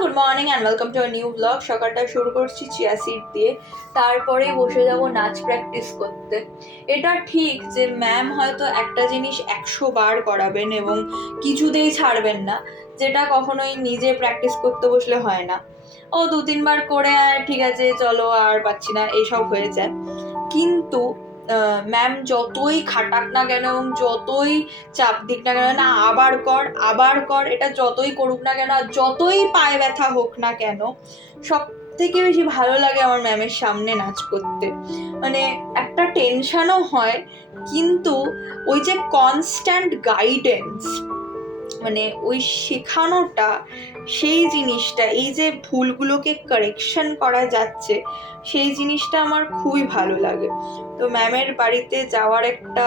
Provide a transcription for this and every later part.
Good morning and welcome to new blog. সকালটা শুরু করছি চিয়া সিড দিয়ে, তারপরে বসে যাব নাচ প্র্যাকটিস করতে। এটা ঠিক যে ম্যাম হয়তো একটা জিনিস 100 বার করাবেন এবং কিছুতেই ছাড়বেন না, যেটা কখনোই নিজে প্র্যাকটিস করতে বসলে হয় না। ও 2-3 বার করে ঠিক আছে চলো আর পাচ্ছি না এইসব হয়ে যায়। কিন্তু ম্যাম যতই খাটাক না কেন এবং যতই চাপ দিক না কেন, না আবার কর এটা যতই করুক না কেন, আর যতই পায়ে ব্যথা হোক না কেন, সব থেকে বেশি ভালো লাগে আমার ম্যামের সামনে নাচ করতে। মানে একটা টেনশনও হয়, কিন্তু ওই যে কনস্ট্যান্ট গাইডেন্স, মানে ওই শেখানোটা, সেই জিনিসটা, এই যে ভুলগুলোকে কারেকশন করা যাচ্ছে, সেই জিনিসটা আমার খুবই ভালো লাগে। তো ম্যামের বাড়িতে যাওয়ার একটা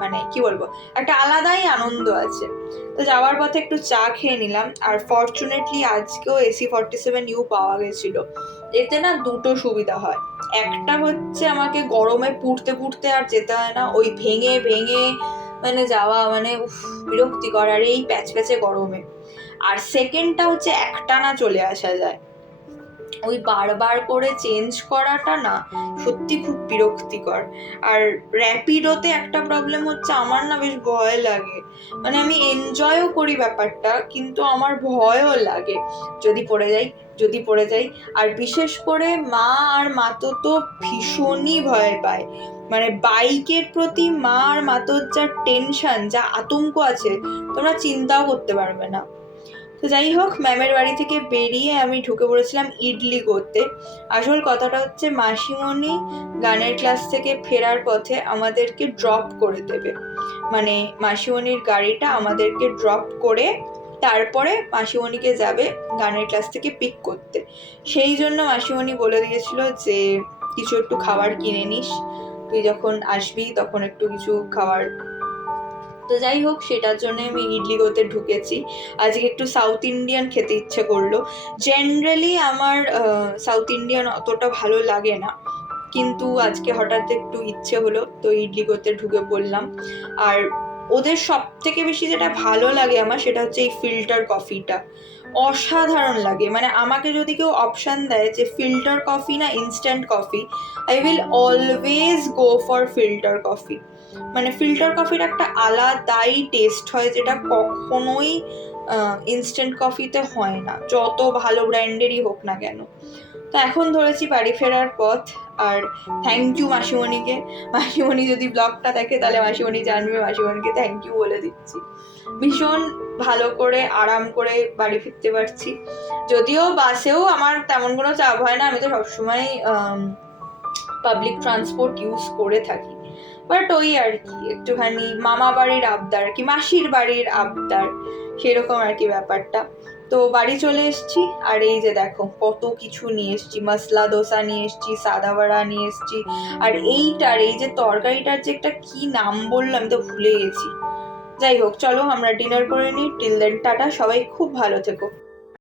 মানে কি বলবো, একটা আলাদাই আনন্দ আছে। তো যাওয়ার পথে একটু চা খেয়ে নিলাম, আর ফরচুনেটলি আজকেও AC47U পাওয়া গেছিল। এতে না দুটো সুবিধা হয়। একটা হচ্ছে আমাকে গরমে পুড়তে আর যেতে হয় না, ওই ভেঙে মানে যাওয়া মানে বিরক্তিকর, আর এই প্যাচে গরমে। আর সেকেন্ডটা হচ্ছে একটানা চলে আসা যায়। ওই বারবার করে চেঞ্জ করাটা না সত্যি খুব বিরক্তিকর। আর র্যাপিডোতে একটা প্রবলেম হচ্ছে, আমার না বেশ ভয় লাগে। মানে আমি এনজয়ও করি ব্যাপারটা, কিন্তু আমার ভয়ও লাগে যদি পড়ে যাই। আর বিশেষ করে মা আর মাতো তো ভীষণই ভয় পায়। মানে বাইকের প্রতি মা আর মাতোর যা টেনশন, যা আতঙ্ক আছে, তোমরা চিন্তাও করতে পারবে না। তো যাই হোক, ম্যামের বাড়ি থেকে বেরিয়ে আমি ঢুকে পড়েছিলাম ইডলি করতে। আসল কথাটা হচ্ছে, মাসিমণি গানের ক্লাস থেকে ফেরার পথে আমাদেরকে ড্রপ করে দেবে। মানে মাসিমণির গাড়িটা আমাদেরকে ড্রপ করে তারপরে মাসিমণিকে যাবে গানের ক্লাস থেকে পিক করতে। সেই জন্য মাসিমণি বলে দিয়েছিল যে কিছু একটু খাবার কিনে নিস, তুই যখন আসবি তখন একটু কিছু খাবার। তো যাই হোক, সেটার জন্য আমি ইডলি করতে ঢুকেছি। আজকে একটু সাউথ ইন্ডিয়ান খেতে ইচ্ছে করলো। জেনারেলি আমার সাউথ ইন্ডিয়ান অতটা ভালো লাগে না, কিন্তু আজকে হঠাৎ একটু ইচ্ছে হলো, তো ইডলি করতে ঢুকে পড়লাম। আর ওদের সব থেকে বেশি যেটা ভালো লাগে আমার, সেটা হচ্ছে এই ফিল্টার কফিটা। অসাধারণ লাগে। মানে আমাকে যদি কেউ অপশান দেয় যে ফিল্টার কফি না instant coffee, I will always go for filter coffee. মানে ফিল্টার কফির একটা আলাদাই টেস্ট হয়, যেটা কখনোই ইনস্ট্যান্ট কফিতে হয় না, যত ভালো ব্র্যান্ডেরই হোক না কেন। তো এখন ধরেছি বাড়ি ফেরার পথ। আর থ্যাংক ইউ মাসিমণিকে। মাসিমণি যদি ব্লগটা দেখে তাহলে মাসিমণি জানবে, মাসিমণিকে থ্যাংক ইউ বলে দিচ্ছি। ভীষণ ভালো করে আরাম করে বাড়ি ফিরতে পারছি। যদিও বাসেও আমার তেমন কোনো চাপ হয় না, আমি তো সবসময় পাবলিক ট্রান্সপোর্ট ইউজ করে থাকি। বাট ওই আর কি, একটুখানি মামা বাড়ির আবদার কি মাসির বাড়ির আবদার, সেরকম আর কি ব্যাপারটা। তো বাড়ি চলে এসেছি, আর এই যে দেখো কত কিছু নিয়ে এসেছি। মশলা দোসা নিয়ে এসেছি, সাদা বড়া নিয়ে এসেছি, আর এই যে তরকারিটার যে একটা কি নাম বললো আমি তো ভুলে গেছি। যাই হোক, চলো আমরা ডিনার করে নিই। টিল দেন টাটা, সবাই খুব ভালো থেকো।